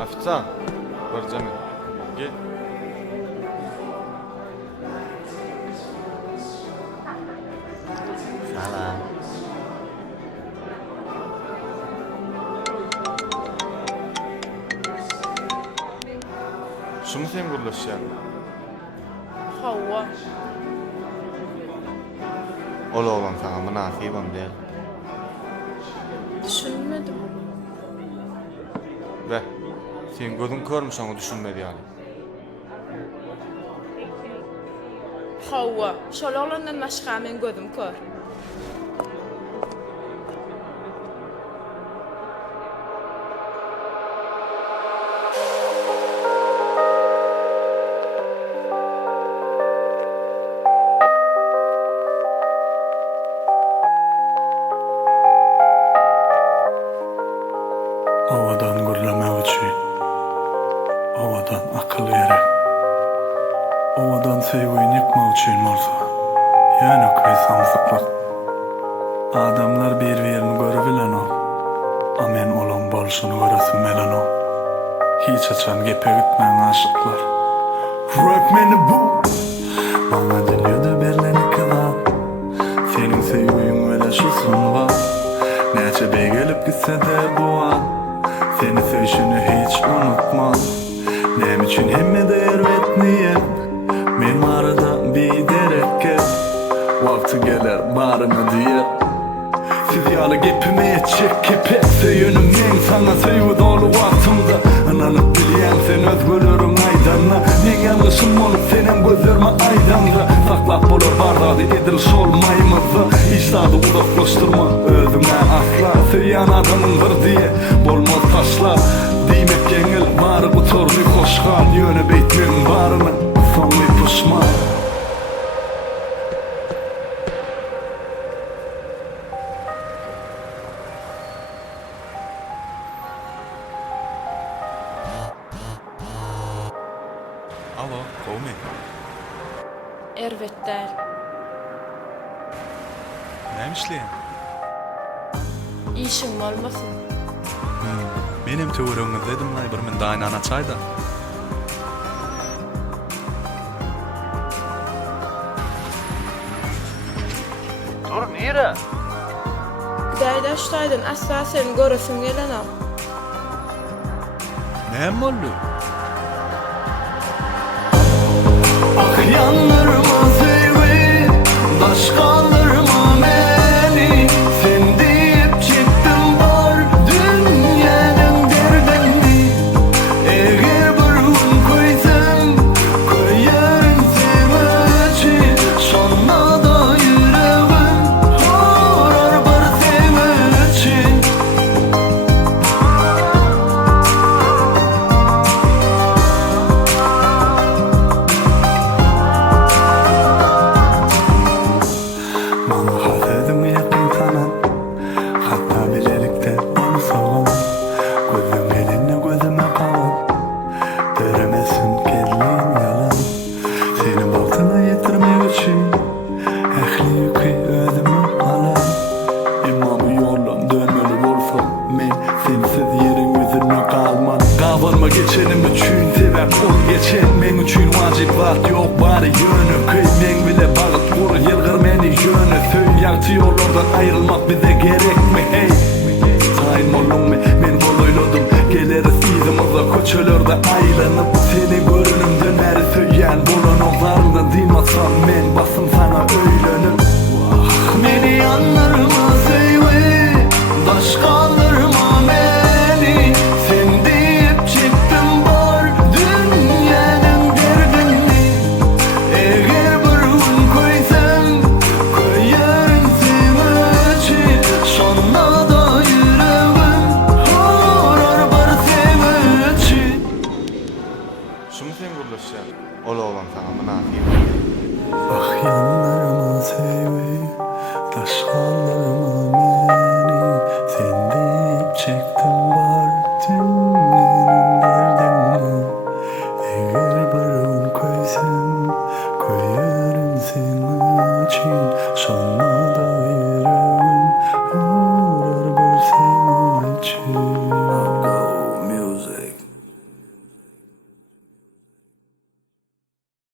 Aftan, barcam. Gel. Salam. Şunu sen gurlaşýan. Hawa. Ol oglan sana münasibam däl. Düşünmedim. Ve sen gözün körmüş onu düşünmedi yani. Hawa. Şol oğlandan başga men gözüm kör. Owadan gürlemek üçin, owadan akıl gerek. Owadan sevgiýini ýykmak üçin bolsa, ýöne köý samsyklak. Adamlar bir-birini görebilenok, a men olan bolşuny göresim melenok. Hiç açan gepe gitmeň aşyklar. Rök meni bu, bana dilýärdi berleni kılan. Senin sevgiýiň öle şu sunwa, näçe bey gelip gitse de bu an. Seni söýüşini hiç unutma. Nem üçün hemme değer etniyem. Men arada bir derek vakti gelir barını diye. Siz yalı gepime çek kepek söyünüm men sana söýüp dolu vaktimde. Ananıp bilýän sen öz gölürüň aýdanna. Men ýalňyşym bolup senem gözlerime aýdanda. Saklap bolur bardady edil şolmaýmyzy. İşlady uzaklaşdyrma özüňe asla. Söýýän adamyň bir diye bolmaz taşla. Diýmek ýeňil bary gutorly koşgan ýöne beýtmeň baryny soňy puşman. Alo, kowme. Ervet däl. Näme işleýän? İşin bolmasyn. Menem töwereňiz dedim laý bir men daýnana çaýda. Dur nere? Gidäýde şutaýdan asla seni göresim gelenok. Näme boldy? Yanlarıma sevgi, başkalarıma beni. Sen deyip çıktın var dünyanın derdini. Eğer bir gün koysam, koyarım sevgi. Şonda da yüreğim horar bir sevgi. Mama hasedim ýakyn sanan, hatta bilelikde onu soğan. Gözüm elinle gözüme kalan, göremesin kelin yalan. Seni baltına yetirmek için, ehli yükü özümü alan. Emma bu yoldan dönmeli bolsam, men sensiz yerin yüzüne kalman. Kabarma geçenim üçün sebep ol geçen. Men üçün vacip zat yok bari yönü kıy. Men bile bağıt vur yılgır meni yönü. Söyleyakçı yollardan ayrılmak bize gerek mi hey? Tayin oldum mi? Men boloyladım. Geleriz izimize koçölörde aylanıp. Seni görünümden beri söyleyen bolan oğlarından diymasam men basım sana öylönüm. Beni yanına